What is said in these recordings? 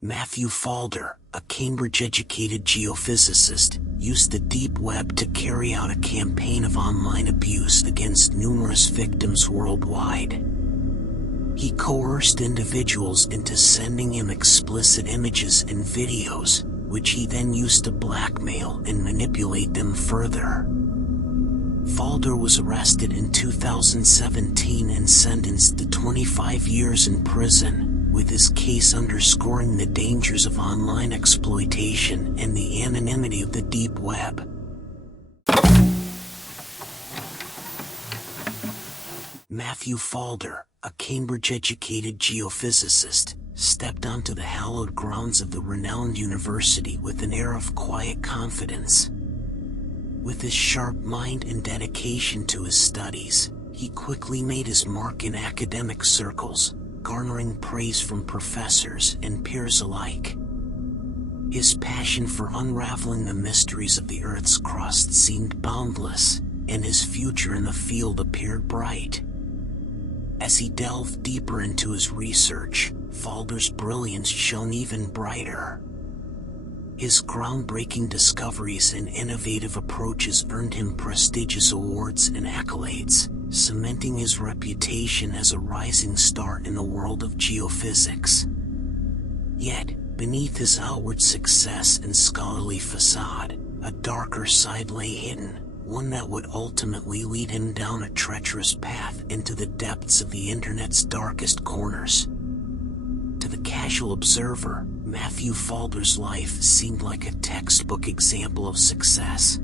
Matthew Falder, a Cambridge-educated geophysicist, used the deep web to carry out a campaign of online abuse against numerous victims worldwide. He coerced individuals into sending him explicit images and videos, which he then used to blackmail and manipulate them further. Falder was arrested in 2017 and sentenced to 25 years in prison, with his case underscoring the dangers of online exploitation and the anonymity of the deep web. Matthew Falder, a Cambridge-educated geophysicist, stepped onto the hallowed grounds of the renowned university with an air of quiet confidence. With his sharp mind and dedication to his studies, he quickly made his mark in academic circles, garnering praise from professors and peers alike. His passion for unraveling the mysteries of the Earth's crust seemed boundless, and his future in the field appeared bright. As he delved deeper into his research, Falder's brilliance shone even brighter. His groundbreaking discoveries and innovative approaches earned him prestigious awards and accolades, cementing his reputation as a rising star in the world of geophysics. Yet, beneath his outward success and scholarly facade, a darker side lay hidden, one that would ultimately lead him down a treacherous path into the depths of the internet's darkest corners. To the casual observer, Matthew Falder's life seemed like a textbook example of success.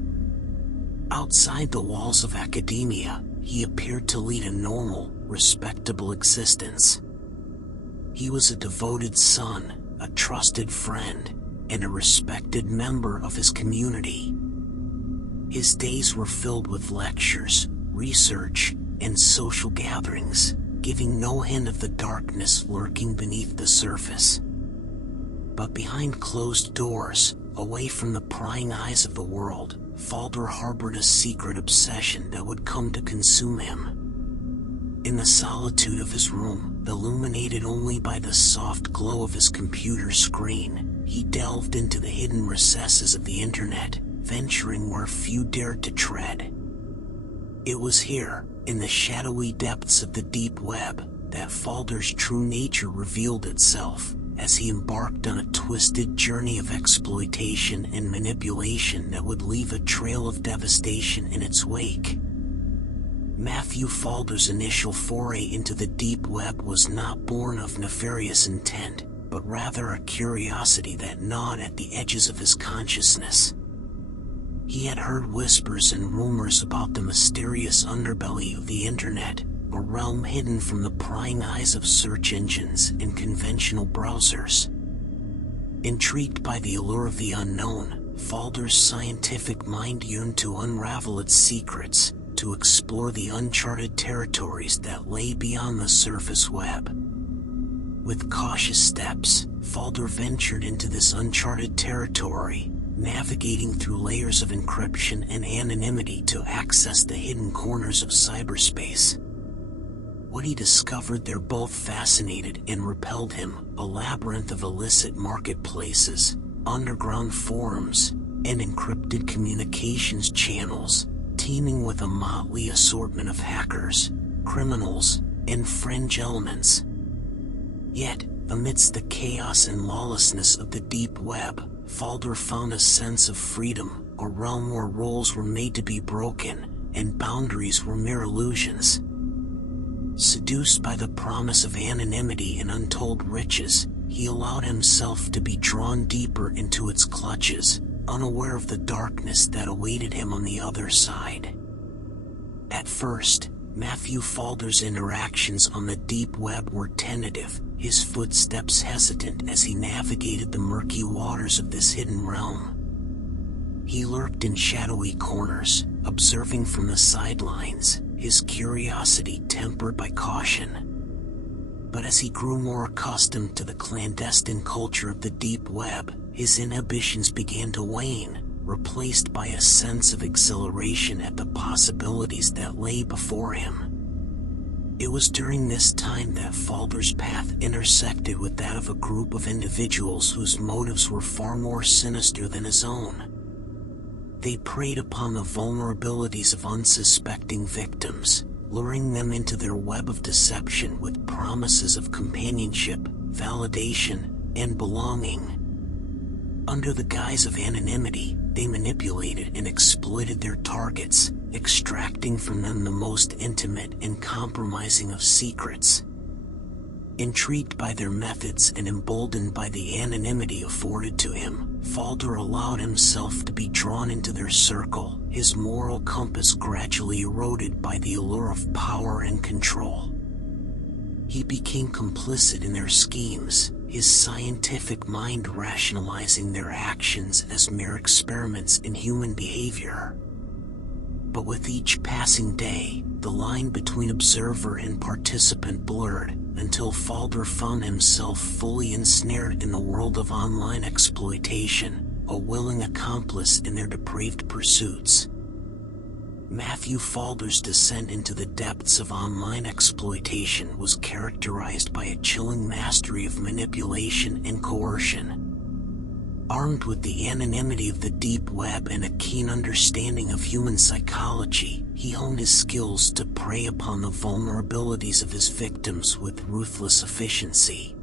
Outside the walls of academia, he appeared to lead a normal, respectable existence. He was a devoted son, a trusted friend, and a respected member of his community. His days were filled with lectures, research, and social gatherings, giving no hint of the darkness lurking beneath the surface. But behind closed doors, away from the prying eyes of the world, Falder harbored a secret obsession that would come to consume him. In the solitude of his room, illuminated only by the soft glow of his computer screen, he delved into the hidden recesses of the internet, venturing where few dared to tread. It was here, in the shadowy depths of the deep web, that Falder's true nature revealed itself, as he embarked on a twisted journey of exploitation and manipulation that would leave a trail of devastation in its wake. Matthew Falder's initial foray into the deep web was not born of nefarious intent, but rather a curiosity that gnawed at the edges of his consciousness. He had heard whispers and rumors about the mysterious underbelly of the internet, a realm hidden from the prying eyes of search engines and conventional browsers. Intrigued by the allure of the unknown, Falder's scientific mind yearned to unravel its secrets, to explore the uncharted territories that lay beyond the surface web. With cautious steps, Falder ventured into this uncharted territory, navigating through layers of encryption and anonymity to access the hidden corners of cyberspace. What he discovered there both fascinated and repelled him, a labyrinth of illicit marketplaces, underground forums, and encrypted communications channels, teeming with a motley assortment of hackers, criminals, and fringe elements. Yet, amidst the chaos and lawlessness of the deep web, Falder found a sense of freedom, a realm where roles were made to be broken, and boundaries were mere illusions. Seduced by the promise of anonymity and untold riches, he allowed himself to be drawn deeper into its clutches, unaware of the darkness that awaited him on the other side. At first, Matthew Falder's interactions on the deep web were tentative, his footsteps hesitant as he navigated the murky waters of this hidden realm. He lurked in shadowy corners, observing from the sidelines, his curiosity tempered by caution. But as he grew more accustomed to the clandestine culture of the deep web, his inhibitions began to wane, replaced by a sense of exhilaration at the possibilities that lay before him. It was during this time that Falder's path intersected with that of a group of individuals whose motives were far more sinister than his own. They preyed upon the vulnerabilities of unsuspecting victims, luring them into their web of deception with promises of companionship, validation, and belonging. Under the guise of anonymity, they manipulated and exploited their targets, extracting from them the most intimate and compromising of secrets. Intrigued by their methods and emboldened by the anonymity afforded to him, Falder allowed himself to be drawn into their circle, his moral compass gradually eroded by the allure of power and control. He became complicit in their schemes, his scientific mind rationalizing their actions as mere experiments in human behavior. But with each passing day, the line between observer and participant blurred, until Falder found himself fully ensnared in the world of online exploitation, a willing accomplice in their depraved pursuits. Matthew Falder's descent into the depths of online exploitation was characterized by a chilling mastery of manipulation and coercion. Armed with the anonymity of the deep web and a keen understanding of human psychology, he honed his skills to prey upon the vulnerabilities of his victims with ruthless efficiency.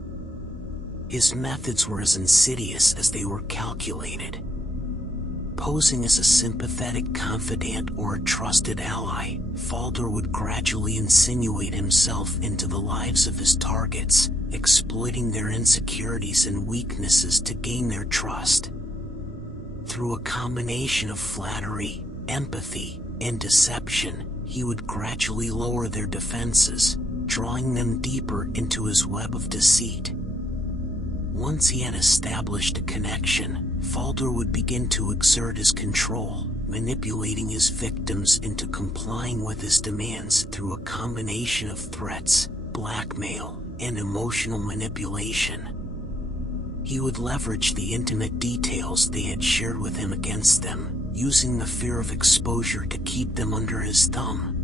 His methods were as insidious as they were calculated. Posing as a sympathetic confidant or a trusted ally, Falder would gradually insinuate himself into the lives of his targets, exploiting their insecurities and weaknesses to gain their trust. Through a combination of flattery, empathy, and deception, he would gradually lower their defenses, drawing them deeper into his web of deceit. Once he had established a connection, Falder would begin to exert his control, manipulating his victims into complying with his demands through a combination of threats, blackmail, and emotional manipulation. He would leverage the intimate details they had shared with him against them, using the fear of exposure to keep them under his thumb.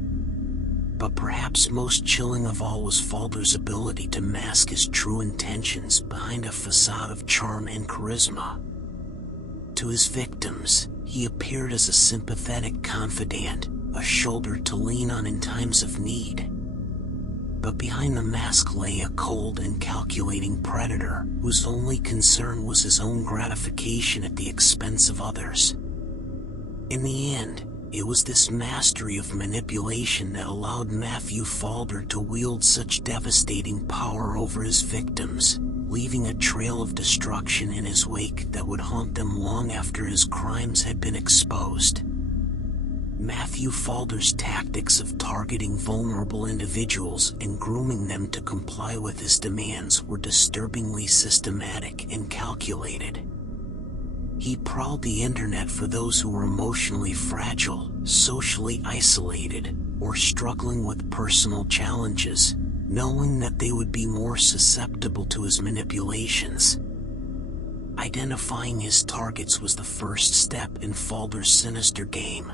But perhaps most chilling of all was Falder's ability to mask his true intentions behind a facade of charm and charisma. To his victims, he appeared as a sympathetic confidant, a shoulder to lean on in times of need. But behind the mask lay a cold and calculating predator, whose only concern was his own gratification at the expense of others. In the end, it was this mastery of manipulation that allowed Matthew Falder to wield such devastating power over his victims, leaving a trail of destruction in his wake that would haunt them long after his crimes had been exposed. Matthew Falder's tactics of targeting vulnerable individuals and grooming them to comply with his demands were disturbingly systematic and calculated. He prowled the internet for those who were emotionally fragile, socially isolated, or struggling with personal challenges, knowing that they would be more susceptible to his manipulations. Identifying his targets was the first step in Falder's sinister game.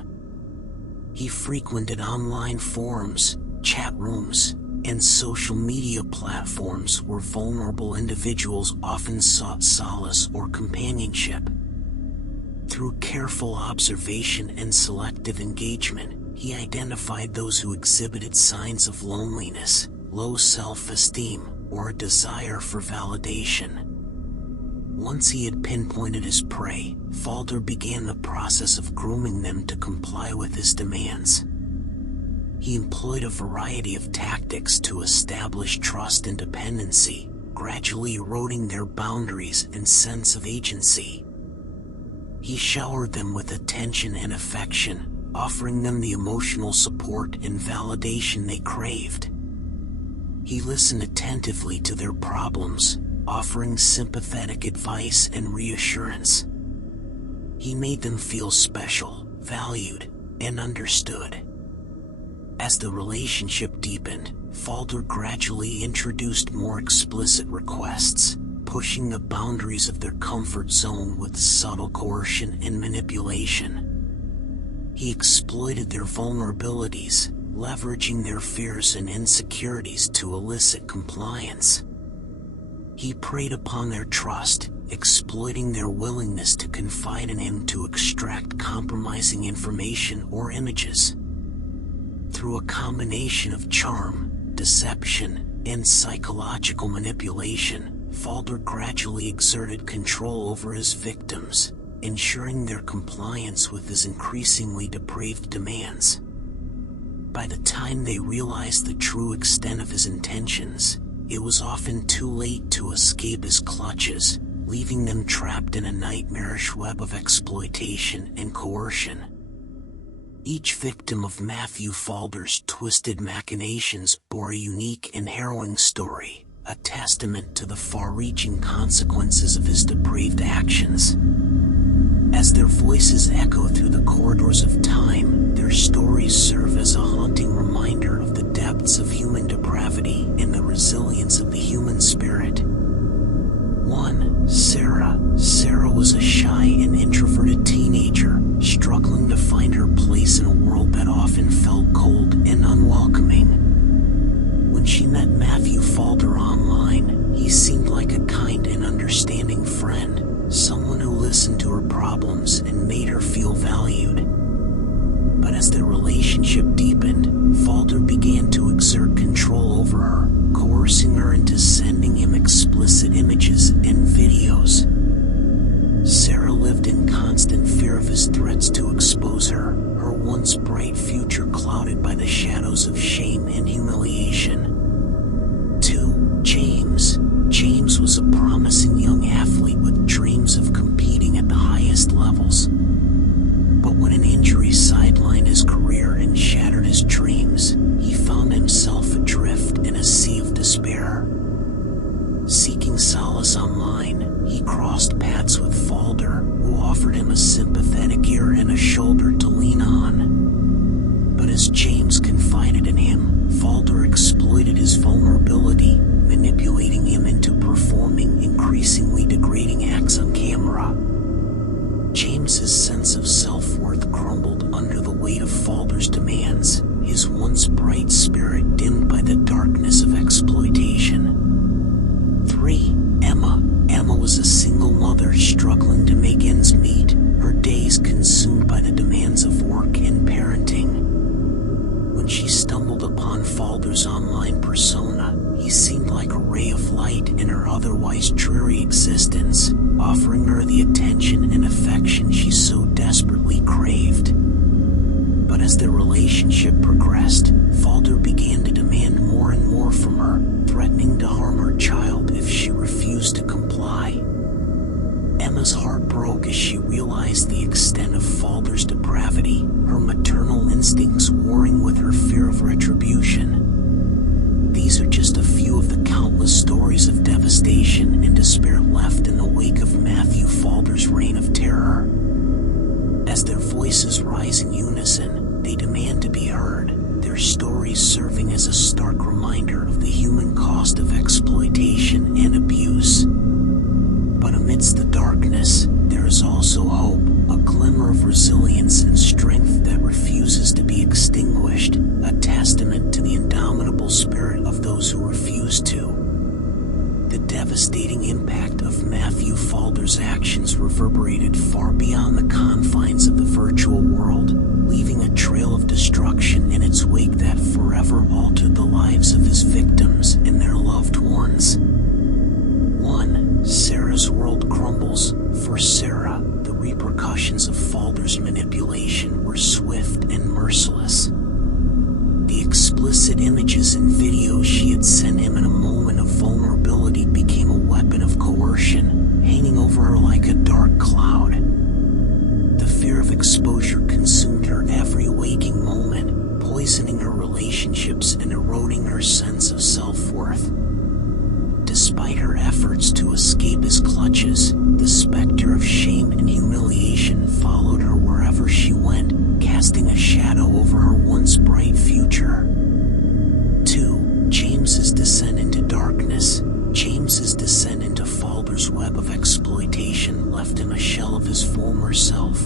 He frequented online forums, chat rooms, and social media platforms where vulnerable individuals often sought solace or companionship. Through careful observation and selective engagement, he identified those who exhibited signs of loneliness, low self-esteem, or a desire for validation. Once he had pinpointed his prey, Falder began the process of grooming them to comply with his demands. He employed a variety of tactics to establish trust and dependency, gradually eroding their boundaries and sense of agency. He showered them with attention and affection, offering them the emotional support and validation they craved. He listened attentively to their problems, offering sympathetic advice and reassurance. He made them feel special, valued, and understood. As the relationship deepened, Falder gradually introduced more explicit requests, pushing the boundaries of their comfort zone with subtle coercion and manipulation. He exploited their vulnerabilities, leveraging their fears and insecurities to elicit compliance. He preyed upon their trust, exploiting their willingness to confide in him to extract compromising information or images. Through a combination of charm, deception, and psychological manipulation, Falder gradually exerted control over his victims, ensuring their compliance with his increasingly depraved demands. By the time they realized the true extent of his intentions, it was often too late to escape his clutches, leaving them trapped in a nightmarish web of exploitation and coercion. Each victim of Matthew Falder's twisted machinations bore a unique and harrowing story, a testament to the far-reaching consequences of his depraved actions. As their voices echo through the corridors of time, their stories serve as a haunting reminder of the depths of human depravity and the resilience of the human spirit. 1. Sarah. Sarah was a shy and introverted teenager, struggling to find her place in a world that often felt cold and unwelcoming. When she met Matthew Falder online, he seemed like a kind and understanding friend, someone who listened to her problems and made her feel valued. But as their relationship deepened, Falder began to exert control over her, coercing her into sending him explicit images and videos. Sarah lived in constant fear of his threats to expose her, her once bright future clouded by the shadows of shame and humiliation. 2. James. James was a promising young athlete with dreams of competing at the highest levels. But when an injury sidelined his career and shattered his dreams, he found himself adrift in a sea of despair. Seeking solace online, he crossed paths with Falder, who offered him a sympathetic ear and a shoulder to lean on. But as James confided in him, Falder exploited his vulnerability, manipulating him into performing increasingly degrading acts on camera. James's sense of self-worth crumbled under the weight of Falder's demands, his once bright spirit dimmed by the darkness of exploitation. 3. Emma. Emma was a single mother struggling to make ends meet, her days consumed by the demands of work and parenting. When she stumbled upon Falder's online persona, he seemed like a ray of light in her otherwise dreary existence, offering her the attention and affection she so desperately craved. But as their relationship progressed, Falder began to demand more and more from her, threatening to harm her child if she refused to comply. Emma's heart broke as she realized the extent of Falder's depravity, her maternal instincts warring with her fear of retribution. These are just a few of the countless stories of devastation and despair left in the wake of Matthew Falder's reign of terror. As their voices rise in unison, they demand to be heard, their stories serving as a stark reminder of the human cost of exploitation and abuse. But amidst the darkness, there is also hope, a glimmer of resilience and strength that refuses to be extinguished, a testament to the indomitable spirit of those who refuse to. The devastating impact of Matthew Falder's actions reverberated far beyond the confines of the virtual world, leaving a trail of destruction in its wake that forever altered the lives of his victims and their loved ones. 1. Sarah's world crumbles. For Sarah, the repercussions of Falder's manipulation were swift and merciless. The explicit images and videos she had sent him in a moment of vulnerability became a weapon of coercion, hanging over her like a dark cloud. The fear of exposure consumed her every waking moment, poisoning her relationships and eroding her sense of self-worth. Despite her efforts to escape his clutches, the specter of shame and humiliation followed her wherever she went, casting a shadow over her once bright future. 2. James's descent into darkness. James's descent into Falder's web of exploitation left him a shell of his former self.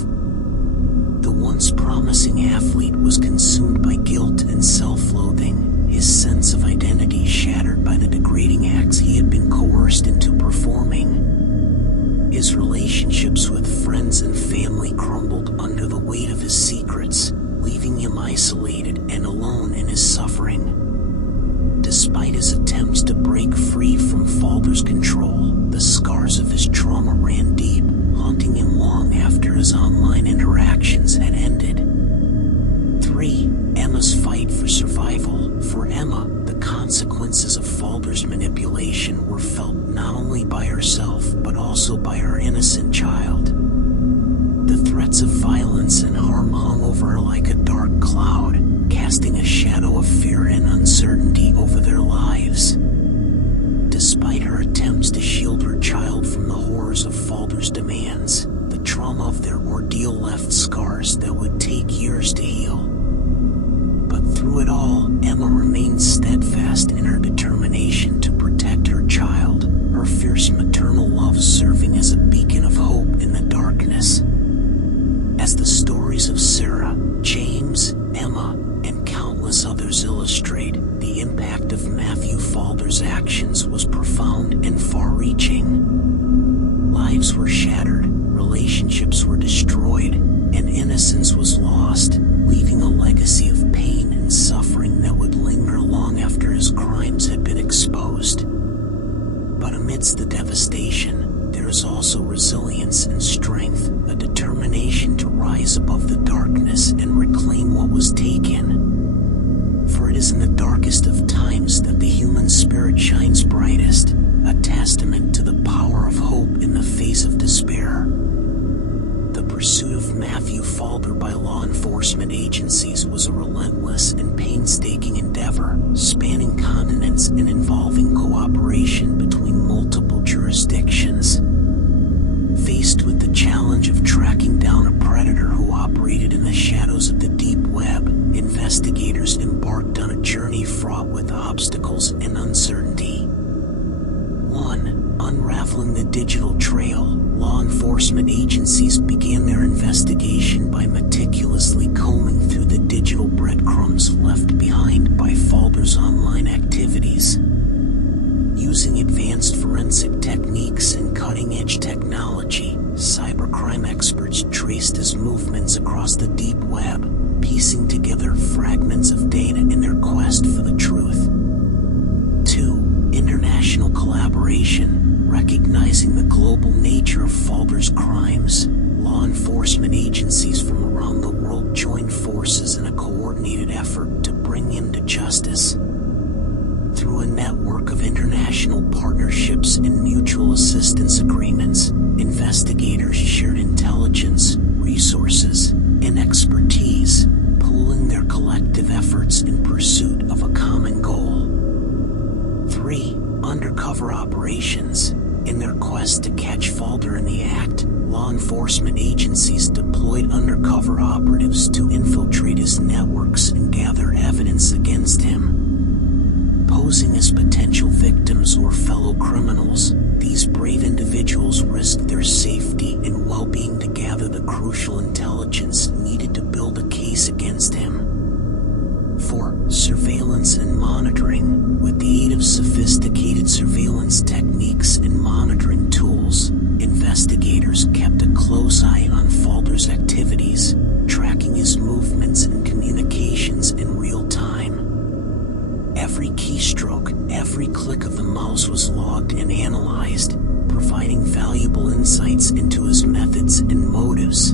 The once promising promising athlete was consumed by guilt and self-loathing, his sense of identity shattered by the degrading acts he had been coerced into performing. His relationships with friends and family crumbled under the weight of his secrets, leaving him isolated and alone in his suffering. Despite his attempts to break free from Falder's control, the scars of his trauma ran deep, haunting him long after his online interactions had ended. 3. Emma's fight for survival. For Emma, the consequences of Falder's manipulation were felt not only by herself, but also by her innocent child. The threats of violence and harm hung over her like a dark cloud, casting a shadow of fear and uncertainty over their lives. Despite her attempts to shield her child from the horrors of Falder's demands, the trauma of their ordeal left scars that would take years to heal. But through it all, Emma remained steadfast in her determination to protect her child, her fierce maternal love serving as a beacon of hope in the darkness. As the stories of Sarah, James, Emma, and countless others illustrate, the impact of Matthew Falder's actions was profound and far-reaching. Lives were shattered, relationships were destroyed, and innocence was lost, leaving a legacy of pain and suffering that would linger long after his crimes had been exposed. But amidst the devastation, there is also resilience and strength, a determination to rise above the darkness and reclaim what was taken. For it is in the darkest of times that the human spirit shines brightest, a testament to the power of hope in the face of despair. The pursuit of Matthew Falder by law enforcement agencies was a relentless and painstaking endeavor, spanning continents and involving cooperation between multiple jurisdictions. Faced with the challenge of tracking down a predator who operated in the shadows of the deep web, investigators embarked on a journey fraught with obstacles and uncertainty. 1. Unraveling the digital trail. Law enforcement agencies began their investigation by meticulously combing through the digital breadcrumbs left behind by Falder's online activities. Using advanced forensic techniques and cutting-edge technology, cybercrime experts traced his movements across the deep web, piecing together fragments of data in their quest for the truth. 2. International collaboration. Recognizing the global nature of Falder's crimes, law enforcement agencies from around the world joined forces in a coordinated effort to bring him to justice. Through a network of international partnerships and mutual assistance agreements, investigators shared intelligence, resources, and expertise, pooling their collective efforts in pursuit of a common goal. 3. Undercover operations. In their quest to catch Falder in the act, law enforcement agencies deployed undercover operatives to infiltrate his networks and gather evidence against him. Posing as potential victims or fellow criminals, these brave individuals risked their safety and well-being to gather the crucial intelligence needed to build a case against him. 4. Surveillance and monitoring. With the aid of sophisticated surveillance techniques and monitoring tools, investigators kept a close eye on Falder's activities, tracking his movements and communications in real time. Every keystroke, every click of the mouse was logged and analyzed, providing valuable insights into his methods and motives.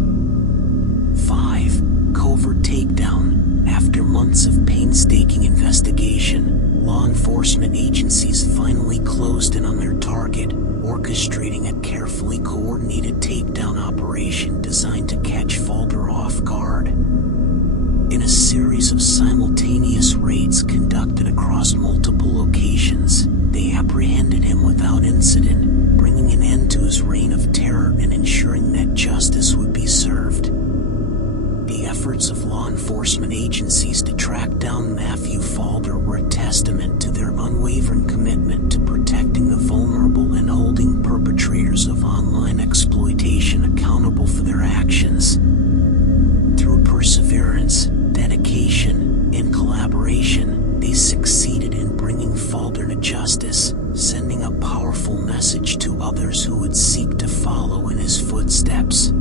5. Covert takedown. After months of painstaking investigation, law enforcement agencies finally closed in on their target, orchestrating a carefully coordinated takedown operation designed to catch Falder off guard. In a series of simultaneous raids conducted across multiple locations, they apprehended him without incident, bringing an end to his reign of terror and ensuring that justice would be served. The efforts of law enforcement agencies to track down Matthew Falder were a testament to their unwavering commitment to protecting the vulnerable and holding perpetrators of online exploitation accountable for their actions. Through perseverance, authorities succeeded in bringing Falder to justice, sending a powerful message to others who would seek to follow in his footsteps.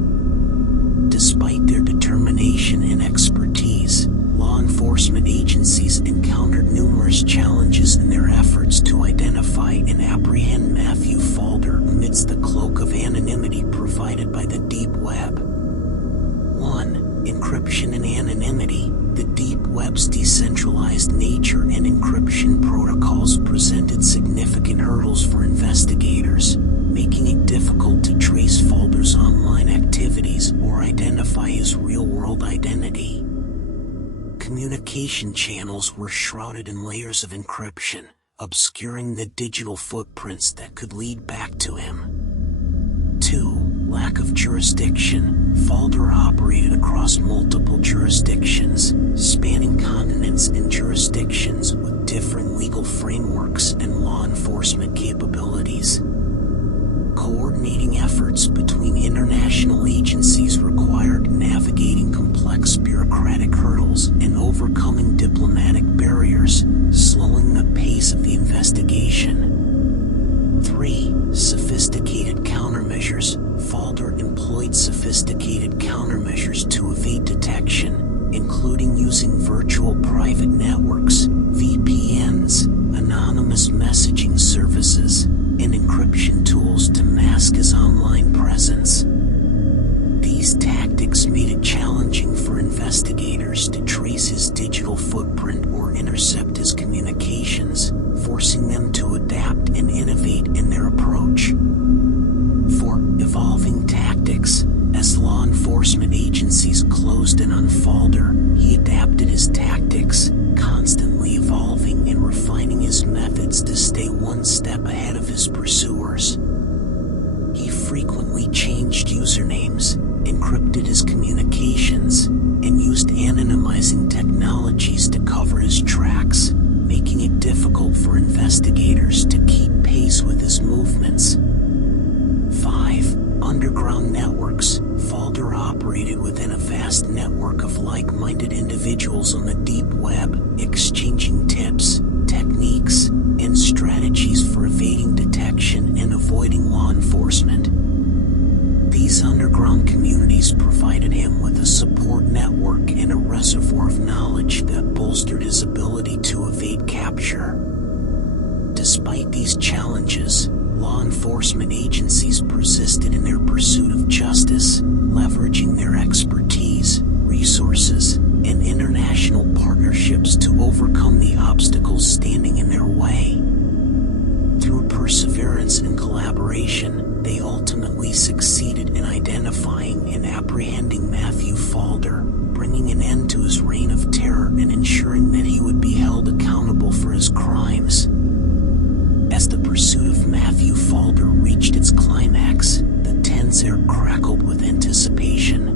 Despite their determination and expertise, law enforcement agencies encountered numerous challenges in their efforts to identify and apprehend Matthew Falder amidst the cloak of anonymity provided by the deep web. 1. Encryption and anonymity. The deep web's decentralized nature and encryption protocols presented significant hurdles for investigators, making it difficult to trace Falder's online activities or identify his real-world identity. Communication channels were shrouded in layers of encryption, obscuring the digital footprints that could lead back to him. 2. Lack of jurisdiction. Falder operated across multiple jurisdictions, spanning continents and jurisdictions with different legal frameworks and law enforcement capabilities. Coordinating efforts between international agencies required navigating complex bureaucratic hurdles and overcoming diplomatic barriers, slowing the pace of the investigation. 3. Sophisticated countermeasures. Falder employed sophisticated countermeasures to evade detection, including using virtual private networks, VPNs, anonymous messaging services, and encryption tools to mask his online presence. These tactics made it challenging for investigators to trace his digital footprint or intercept his communications, forcing them to adapt and innovate in their approach. 4. Evolving tactics. As law enforcement agencies closed in on Falder, he adapted his tactics, constantly evolving and refining his methods to stay one step ahead of his pursuers. He frequently changed usernames, encrypted his communications, and used anonymizing technologies to cover his tracks, making it difficult for investigators to keep pace with his movements. 5. Underground networks. Falder operated within a vast network of like-minded individuals on the deep web, exchanging tips, techniques, and strategies for evading detection and avoiding law enforcement. These underground communities provided him with a support network and a reservoir of knowledge that bolstered his ability to evade capture. Despite these challenges, law enforcement agencies persisted in their pursuit of justice, leveraging their expertise, resources, and international partnerships to overcome the obstacles standing in their way. Through perseverance and collaboration, they ultimately succeeded in identifying and apprehending Matthew Falder, bringing an end to his reign of terror and ensuring that he would be held accountable for his crimes. As the pursuit of Matthew Falder reached its climax, the tense air crackled with anticipation.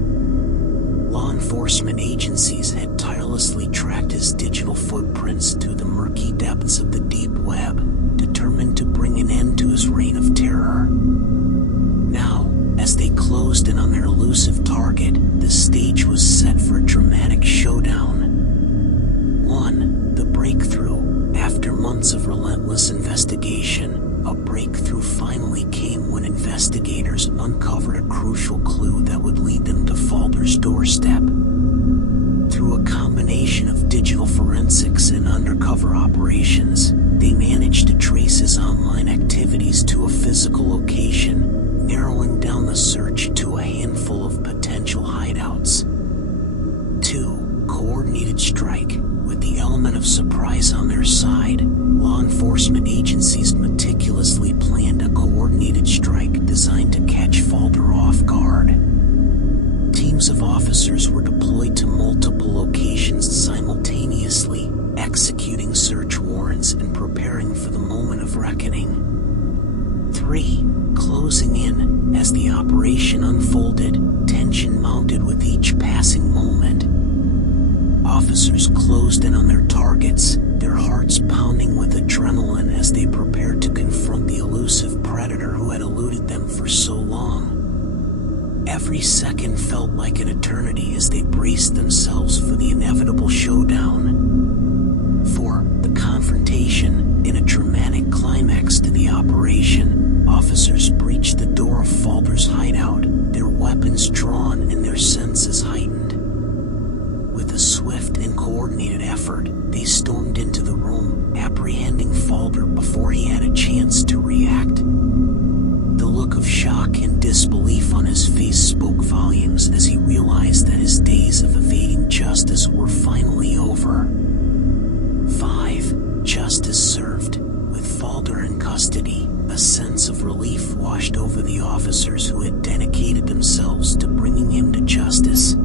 Law enforcement agencies had tirelessly tracked his digital footprints through the murky depths of the deep web, determined to bring an end to his reign of terror. Now, as they closed in on their elusive target, the stage was set for a dramatic showdown. 1. The breakthrough. After months of relentless investigation, a breakthrough finally came when investigators uncovered a crucial clue that would lead them to Falder's doorstep. Through a combination of digital forensics and undercover operations, they managed to trace his online activities to a physical location, narrowing down the search to a handful of potential hideouts. 2. Coordinated strike. With the element of surprise on their side, law enforcement agencies meticulously planned a coordinated strike designed to catch Falder off guard. Teams of officers were deployed to multiple locations simultaneously, executing search warrants and preparing for the moment of reckoning. 3. Closing in. As the operation unfolded, tension mounted with each passing moment. Officers closed in on their targets, their hearts pounding with adrenaline as they prepared to confront the elusive predator who had eluded them for so long. Every second felt like an eternity as they braced themselves for the inevitable showdown. 4. The They stormed into the room, apprehending Falder before he had a chance to react. The look of shock and disbelief on his face spoke volumes as he realized that his days of evading justice were finally over. 5. Justice served. With Falder in custody, a sense of relief washed over the officers who had dedicated themselves to bringing him to justice.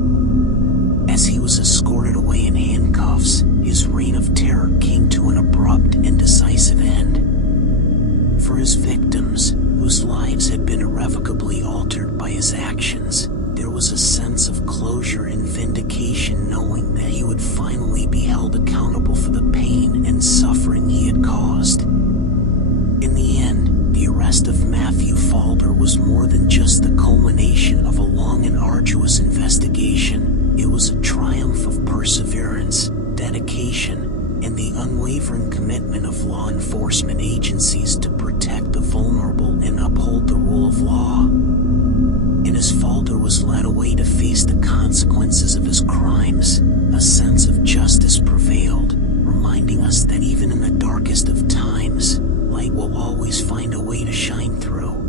As he was escorted away in handcuffs, his reign of terror came to an abrupt and decisive end. For his victims, whose lives had been irrevocably altered by his actions, there was a sense of closure and vindication, knowing that he would finally be held accountable for the pain and suffering he had caused. In the end, the arrest of Matthew Falder was more than just the culmination of a long and arduous investigation. It was a triumph of perseverance, dedication, and the unwavering commitment of law enforcement agencies to protect the vulnerable and uphold the rule of law. And as Falder was led away to face the consequences of his crimes, a sense of justice prevailed, reminding us that even in the darkest of times, light will always find a way to shine through.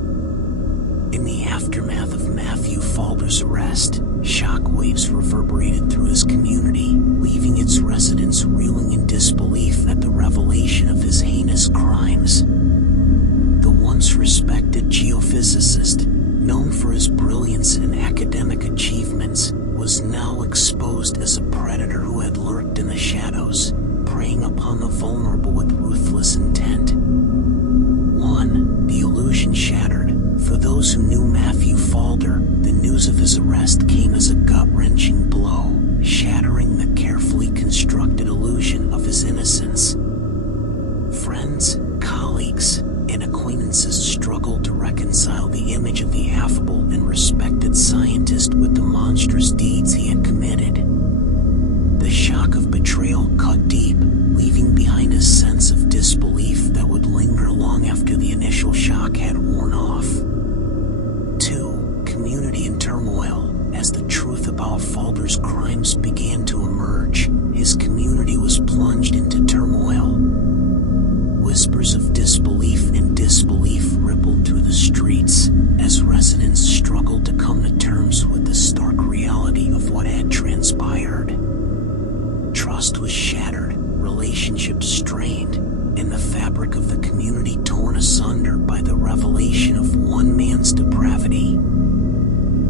In the aftermath of Matthew Falder's arrest, shockwaves reverberated through his community, leaving its residents reeling in disbelief at the revelation of his heinous crimes. The once respected geophysicist, known for his brilliance and academic achievements, was now exposed as a predator who had lurked in the shadows, preying upon the vulnerable with ruthless intent. 1. The illusion shattered. For those who knew Matthew Falder, the news of his arrest came as a gut-wrenching blow, shattering the carefully constructed illusion of his innocence. Friends, colleagues, and acquaintances struggled to reconcile the image of the affable and respected scientist with the monstrous deeds he had committed. The shock of betrayal cut deep, leaving behind a sense of disbelief that would linger long after the initial shock had worn off. 2. Community in turmoil. As the truth about Falder's crimes began to emerge, his community was plunged into turmoil. Whispers of disbelief and disbelief rippled through the streets as residents struggled to come to terms with the stark reality of what had transpired. Trust was shattered, relationships strained, and the fabric of the community torn asunder by the revelation of one man's depravity.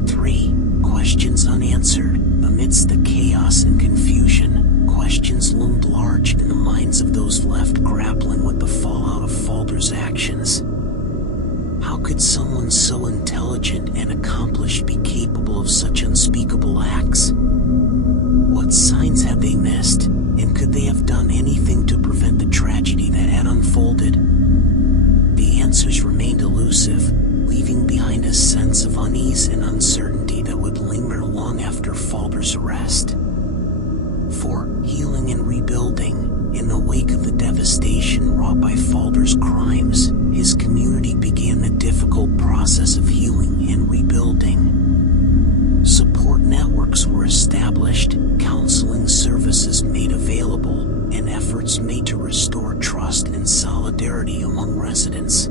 3. Questions unanswered. Amidst the chaos and confusion, questions loomed large in the minds of those left grappling with the fallout of Falder's actions. How could someone so intelligent and accomplished be capable of such unspeakable acts? What signs had they missed, and could they have done anything to prevent the tragedy that had unfolded? The answers remained elusive, leaving behind a sense of unease and uncertainty that would linger long after Falder's arrest. 4. Healing and rebuilding. In the wake of the devastation wrought by Falder's crimes, his community began the difficult process of healing and rebuilding. Support networks were established, counseling services made available, and efforts made to restore trust and solidarity among residents.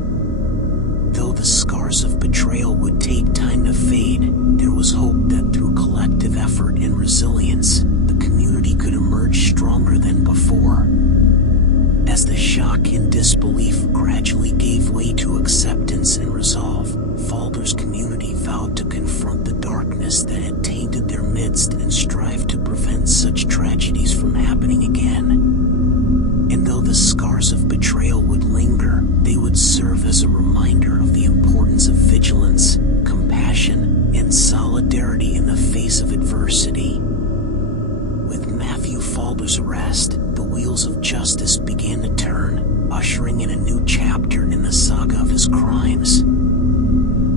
Though the scars of betrayal would take time to fade, there was hope that through collective effort and resilience, the community could emerge stronger than before. As the shock and disbelief gradually gave way to acceptance and resolve, Falder's community vowed to confront the darkness that had tainted their midst and strive to prevent such tragedies from happening again. And though the scars of betrayal would linger, they would serve as a reminder of the importance of vigilance, compassion, and solidarity in the face of adversity. With Matthew Falder's arrest, the wheels of justice began to turn, ushering in a new chapter in the saga of his crimes.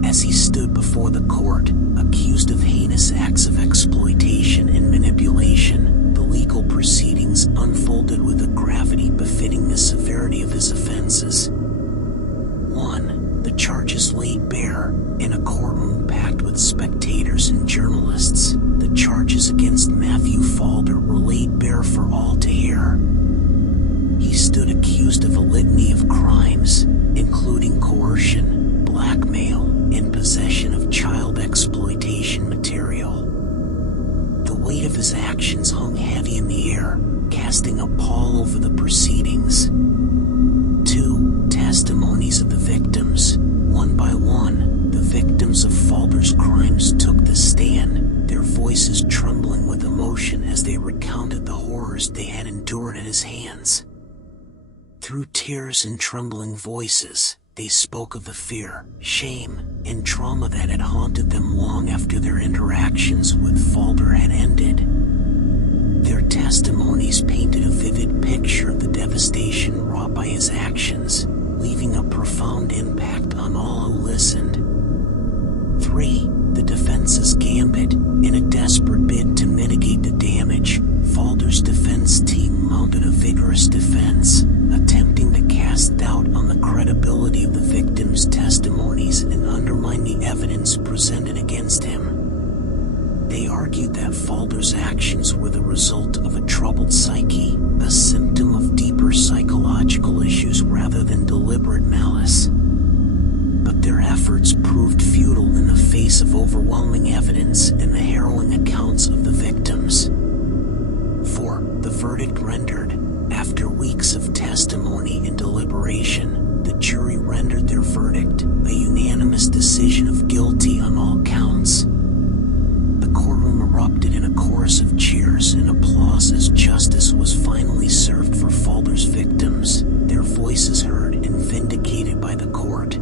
As he stood before the court, accused of heinous acts of exploitation and manipulation, the legal proceedings unfolded with a gravity befitting the severity of his offenses. 1. The charges laid bare. In a courtroom packed with spectators and journalists, the charges against Matthew Falder were laid bare for all to hear. of crimes, including coercion, blackmail, and possession of child exploitation material. The weight of his actions hung heavy in the air, casting a pall over the proceedings. 2. Testimonies of the victims. One by one, the victims of Falder's crimes took the stand, their voices trembling with emotion as they recounted the horrors they had endured at his hands. Through tears and trembling voices, they spoke of the fear, shame, and trauma that had haunted them long after their interactions with Falder had ended. Their testimonies painted a vivid picture of the devastation wrought by his actions, leaving a profound impact on all who listened. 3. The defense's gambit. In a desperate bid to mitigate the damage, Falder's defense team mounted a vigorous defense, attempting to cast doubt on the credibility of the victims' testimonies and undermine the evidence presented against him. They argued that Falder's actions were the result of a troubled psyche, a symptom of deeper psychological issues rather than deliberate malice. But their efforts proved futile in the face of overwhelming evidence and the harrowing accounts of the victims. 4. The verdict rendered. After weeks of testimony and deliberation, the jury rendered their verdict, a unanimous decision of guilty on all counts. The courtroom erupted in a chorus of cheers and applause as justice was finally served for Falder's victims, their voices heard and vindicated by the court.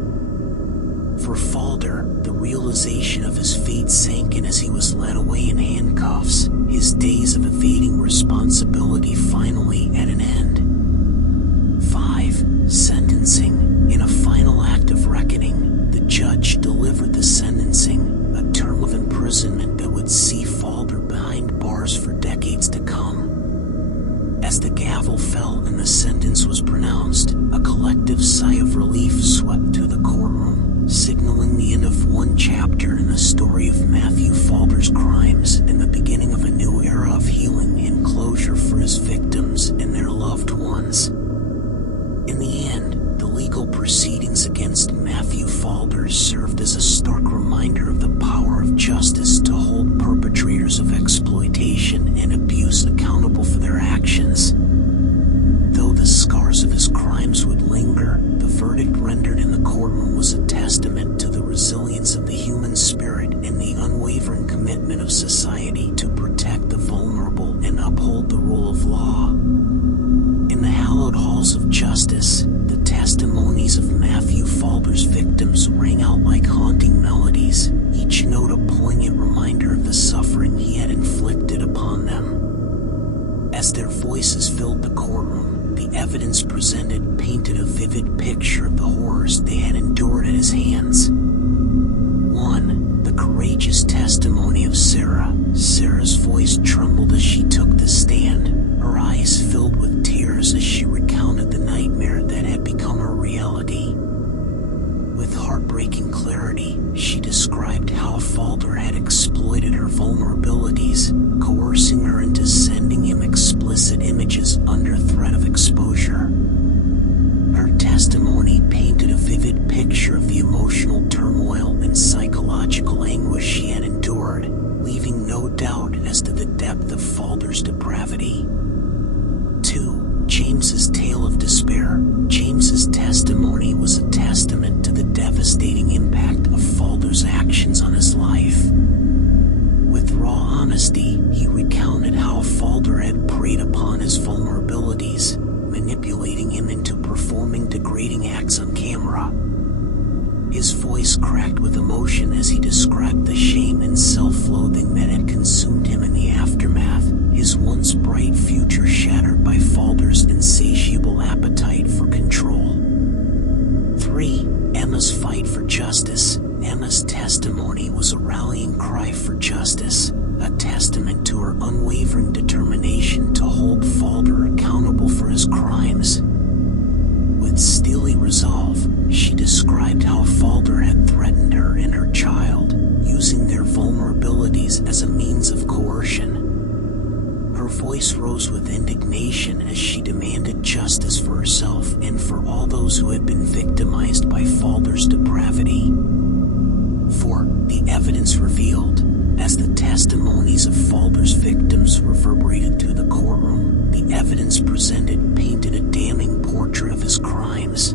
For Falder, the realization of his fate sank in as he was led away in handcuffs, his days of evading responsibility finally at an end. 5. Sentencing. In a final act of reckoning, the judge delivered the sentencing, a term of imprisonment that would see Falder behind bars for decades to come. As the gavel fell and the sentence was pronounced, a collective sigh of relief swept through the courtroom, signaling the end of one chapter in the story of Matthew Falder's crimes and the beginning of a new era of healing and closure for his victims and their loved ones. In the end, the legal proceedings against Matthew Falder served as a stark reminder of the power of justice to hold perpetrators of exploitation and abuse accountable for their actions. Though the scars of his crimes would linger, the verdict rendered in the courtroom was a testament to the resilience of the human spirit and the unwavering commitment of society to protect the vulnerable and uphold the rule of law. In the hallowed halls of justice, the testimonies of Matthew Falder's victims rang out like haunting melodies, each note a poignant reminder of the suffering he had inflicted upon them. As their voices filled the courtroom, the evidence presented painted a vivid picture of the horrors they had endured at his hands. 1. The courageous testimony of Sarah. Sarah's voice trembled as she took the stand, her eyes filled with tears as she recounted the nightmare that had become her reality. With heartbreaking clarity, she described how Falder had exploited her vulnerabilities, coercing her into sending him explicit images under threat of exposure. Her testimony painted a vivid picture of the emotional turmoil and psychological anguish she had endured, leaving no doubt as to the depth of Falder's depravity. 2. James's tale of despair. James's testimony was a testament to the devastating impact of Falder's actions on his life. With raw honesty, he recounted how Falder had preyed upon his vulnerabilities, manipulating him into performing degrading acts on camera. His voice cracked with emotion as he described the shame and self-loathing that had consumed him in the aftermath, his once bright future shattered by Falder's insatiable appetite for control. 3. Emma's fight for justice. Emma's testimony was a rallying cry for justice, a testament to her unwavering determination to hold Falder accountable for his crimes. With steely resolve, she described how Falder had threatened her and her child, using their vulnerabilities as a means of coercion. Her voice rose with indignation as she demanded justice for herself and for all those who had been victimized by Falder's depravity. For the evidence revealed, as the testimonies of Falder's victims reverberated through the courtroom, the evidence presented painted a damning portrait of his crimes.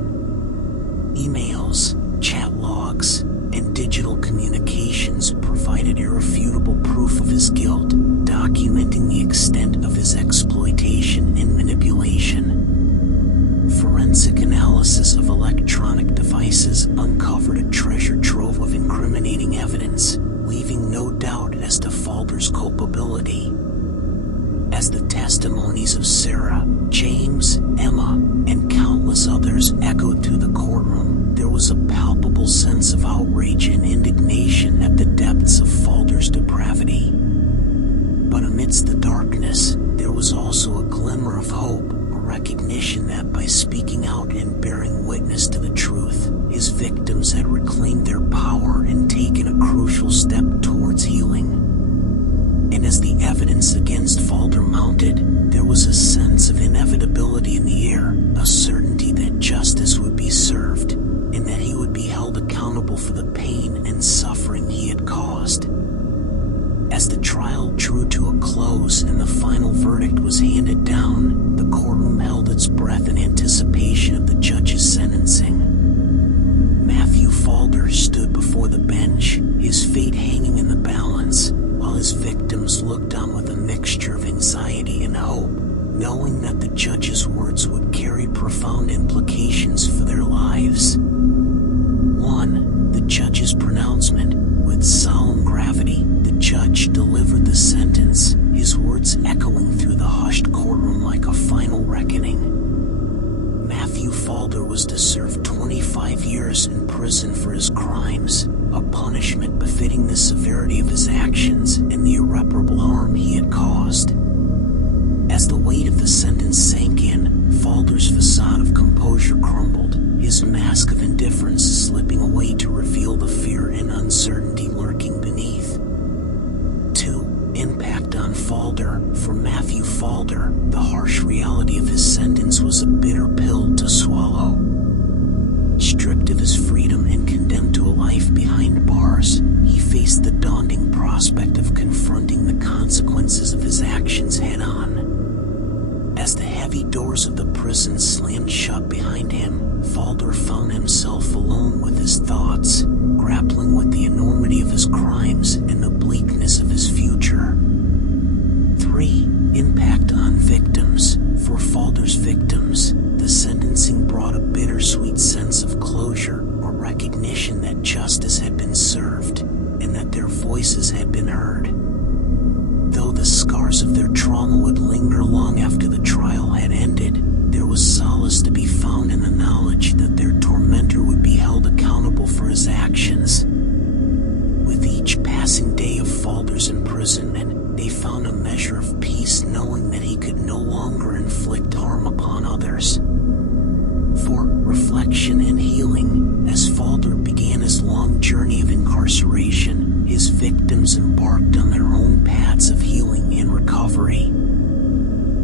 Emails, chat logs, and digital communications provided irrefutable proof of his guilt, documenting the extent of his exploitation and manipulation. Forensic analysis of electronic devices uncovered a treasure trove of incriminating evidence, leaving no doubt as to Falder's culpability. As the testimonies of Sarah, James, Emma, and countless others echoed through the courtroom, there was a palpable sense of outrage and indignation at the depths of Falder's depravity. But amidst the darkness, there was also a glimmer of hope, a recognition that by speaking out and bearing witness to the truth, his victims had reclaimed their power and taken a crucial step towards healing. And as the evidence against Falder mounted, there was a sense of inevitability in the air, a certainty that justice would be served, and that he would be held accountable for the pain and suffering he had caused. As the trial drew to a close and the final verdict was handed down, the courtroom held its breath in anticipation of the judge's sentencing. Matthew Falder stood before the bench, his fate hanging in the balance, while his victims looked on with a mixture of anxiety and hope, knowing that the judge's words would carry profound implications for their lives. 1. The judge's pronouncement. With solemn gravity, the judge delivered the sentence, his words echoing through the hushed courtroom like a final reckoning. Matthew Falder was to serve 25 years in prison for his crimes, a punishment befitting the severity of his actions and the irreparable harm he had caused. As the weight of the sentence sank in, Falder's facade of composure crumbled, his mask of indifference slipping away to reveal the fear and uncertainty lurking beneath. 2. Impact on Falder. For Matthew Falder, the harsh reality of his sentence was a bitter pill to swallow. Stripped of his freedom and condemned to a life behind bars, he faced the daunting prospect of confronting the consequences of his actions head-on. As the heavy doors of the prison slammed shut behind him, Falder found himself alone with his thoughts, grappling with the enormity of his crimes and the bleakness of his future. 3. Impact on victims. For Falder's victims, the sentencing brought a bittersweet sense of closure, or recognition that justice had been served, and that their voices had been heard. Though the scars of their trauma would linger long after the trial had ended, there was solace to be found in the knowledge that their tormentor would be held accountable for his actions. With each passing day of Falder's imprisonment, they found a measure of peace knowing that he could no longer inflict harm upon others. 4. Reflection and healing. As Falder began his long journey of incarceration, his victims embarked on their own paths of healing and recovery.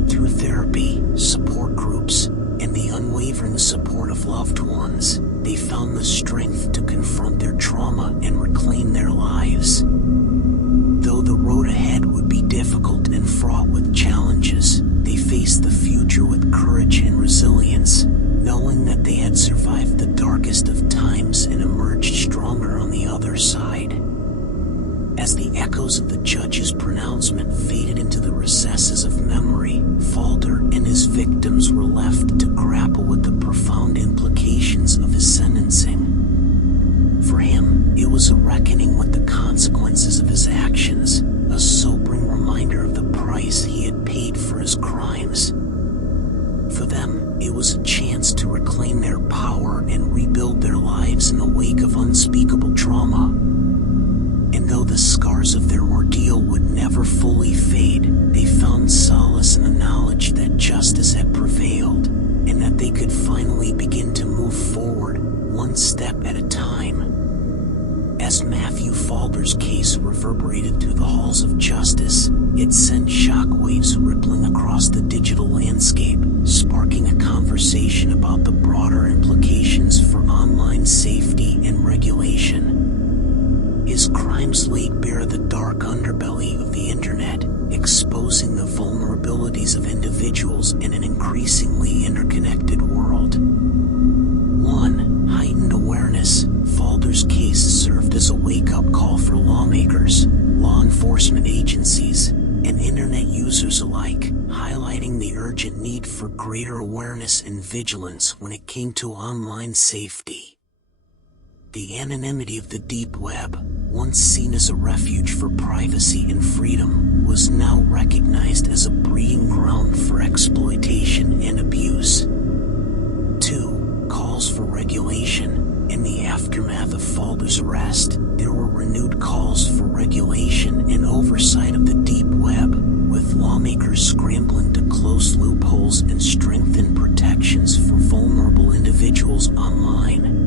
Through therapy, support groups, and the unwavering support of loved ones, they found the strength to confront their trauma and reclaim their lives. Though the road ahead would be difficult and fraught with challenges, they faced the future with courage and resilience, knowing that they had survived the darkest of times and emerged stronger on the other side. As the echoes of the judge's pronouncement faded into the recesses of memory, Falder and his victims were left to grapple with the profound implications of his sentencing. For him, it was a reckoning with the consequences of his actions, a sobering reminder of the price he had paid for his crimes. For them, it was a chance to reclaim their power and rebuild their lives in the wake of unspeakable trauma. And though the scars of their ordeal would never fully fade, they found solace in the knowledge that justice had prevailed, and that they could finally begin to move forward, one step at a time. As Matthew Falder's case reverberated through the halls of justice, it sent shockwaves rippling across the digital landscape, sparking a online safety and regulation. His crimes laid bare the dark underbelly of the internet, exposing the vulnerabilities of individuals in an increasingly interconnected world. 1. Heightened awareness. Falder's case served as a wake-up call for lawmakers, law enforcement agencies, and internet users alike, highlighting the urgent need for greater awareness and vigilance when it came to online safety. The anonymity of the deep web, once seen as a refuge for privacy and freedom, was now recognized as a breeding ground for exploitation and abuse. 2. Calls for regulation. In the aftermath of Falder's arrest, there were renewed calls for regulation and oversight of the deep web, with lawmakers scrambling to close loopholes and strengthen protections for vulnerable individuals online.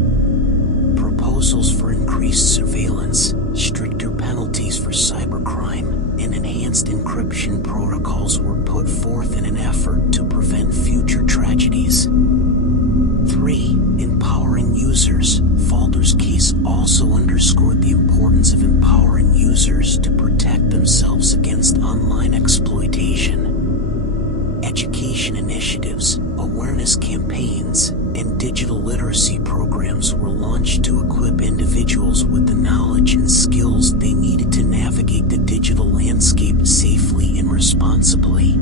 Proposals for increased surveillance, stricter penalties for cybercrime, and enhanced encryption protocols were put forth in an effort to prevent future tragedies. 3. Empowering users. Falder's case also underscored the importance of empowering users to protect themselves against online exploitation. Education initiatives, awareness campaigns, and digital literacy programs were launched to equip individuals with the knowledge and skills they needed to navigate the digital landscape safely and responsibly.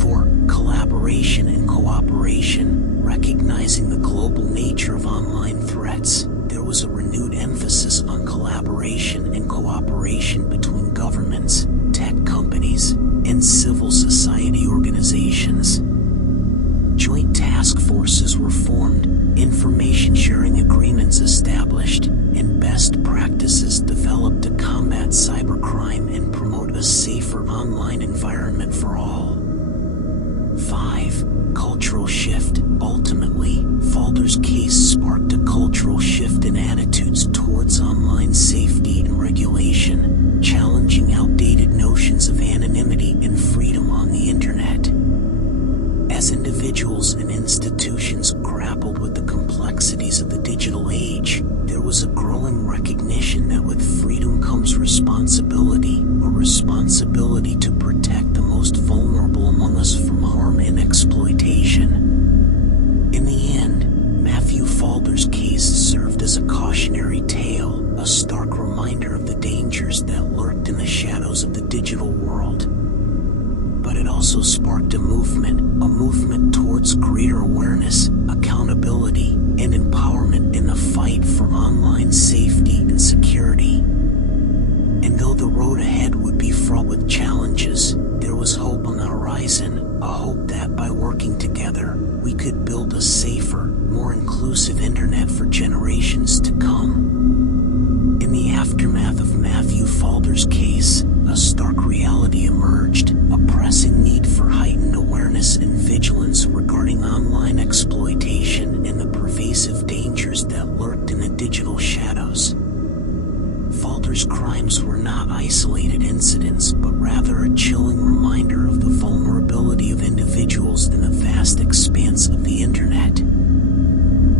4. Collaboration and cooperation. Recognizing the global nature of online threats, there was a renewed emphasis on collaboration and cooperation between governments, tech companies, and civil society organizations. Joint task forces were formed, information sharing agreements established, and best practices developed to combat cybercrime and promote a safer online environment for all. 5. Cultural shift. Ultimately, Falder's case sparked a cultural shift in attitudes towards online safety and regulation, challenging outdated notions of anonymity and freedom on the internet. As individuals and institutions grappled with the complexities of the digital age, there was a growing recognition that with freedom comes responsibility, a responsibility to protect the most vulnerable among us from harm and exploitation. In the end, Matthew Falder's case served as a cautionary tale, a stark reminder of the dangers that lurked in the shadows of the digital world. But it also sparked a movement towards greater awareness, accountability, and empowerment in the fight for online safety and security. And though the road ahead would be fraught with challenges, there was hope on the horizon, a hope that by working together, we could build a safer, more inclusive internet for generations to come. In the aftermath of Matthew Falder's case, a stark reality emerged, a pressing need for heightened awareness and vigilance regarding online exploitation and the pervasive dangers that lurked in the digital shadows. Falder's crimes were not isolated incidents, but rather a chilling reminder of the vulnerability of individuals in the vast expanse of the internet.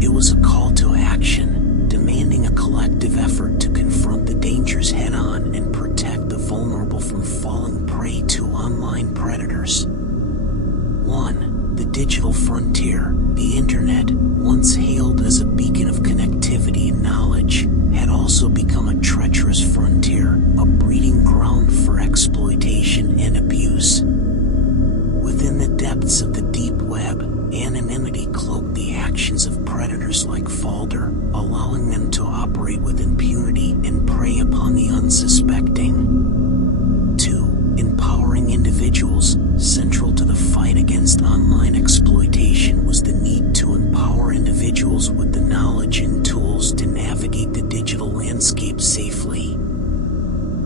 It was a call to action, demanding a collective effort to confront the dangers head-on and protect the vulnerable from falling prey to online predators. 1. The digital frontier. The internet, once hailed as a beacon of connectivity and knowledge, had also become a treacherous frontier, a breeding ground for exploitation and abuse. Within the depths of the deep web, anonymity cloaked the actions of predators like Falder, allowing them to operate with impunity and prey upon the unsuspecting. 2. Empowering individuals. Central to the fight against online exploitation was the need to empower individuals with the knowledge and tools to navigate the digital landscape safely.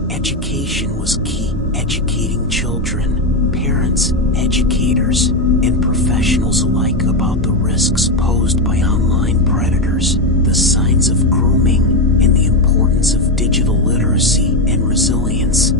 Education was key, educating children, parents, educators, and professionals alike about the risks posed by online predators, the signs of grooming, and the importance of digital literacy and resilience.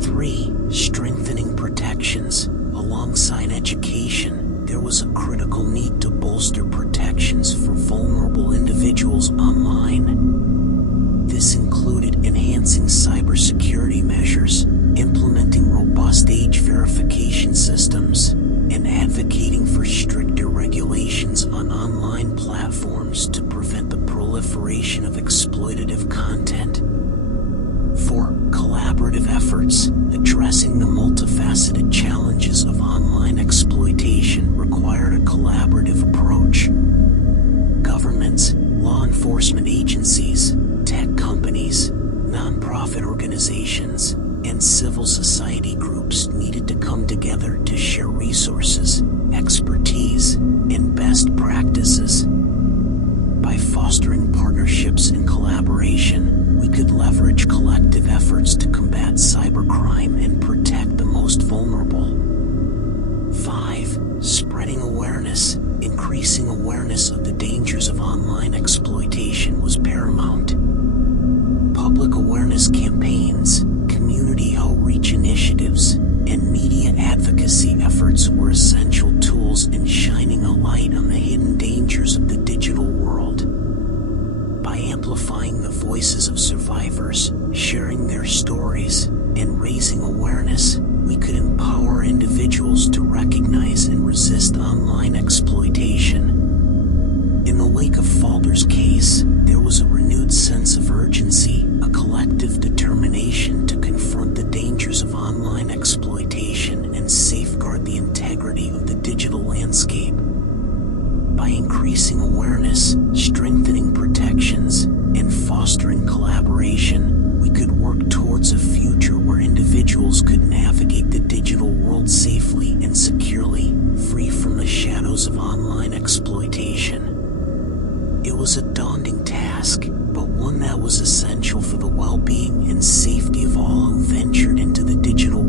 3. Strengthening protections. Alongside education, there was a critical need to bolster protections for vulnerable individuals online. This included enhancing cybersecurity measures, implementing robust age verification systems, and advocating for stricter regulations on online platforms to prevent the proliferation of exploitative content. 4. Collaborative efforts. Addressing the multifaceted challenges of online exploitation required a collaborative approach. Governments, law enforcement agencies, tech companies, nonprofit organizations, and civil society groups needed to come together to share resources, expertise, and best practices. By fostering partnerships and collaboration, we could leverage collective efforts to combat cybercrime and protect the most vulnerable. 5. Spreading awareness. Increasing awareness of the dangers of online exploitation was paramount. Public awareness campaigns, community outreach initiatives, and media advocacy efforts were essential tools in shining a light on the hidden dangers of the digital world. By amplifying the voices of survivors, sharing their stories, and raising awareness, we could empower individuals to recognize and resist online exploitation. In the wake of Falder's case, there was a renewed sense of urgency, a collective determination to confront the dangers of online exploitation and safeguard the integrity of the digital landscape. By increasing awareness, strengthening protections, and fostering collaboration, we could work towards a future where individuals could navigate the digital world safely and securely, free from the shadows of online exploitation. It was a daunting task, but one that was essential for the well-being and safety of all who ventured into the digital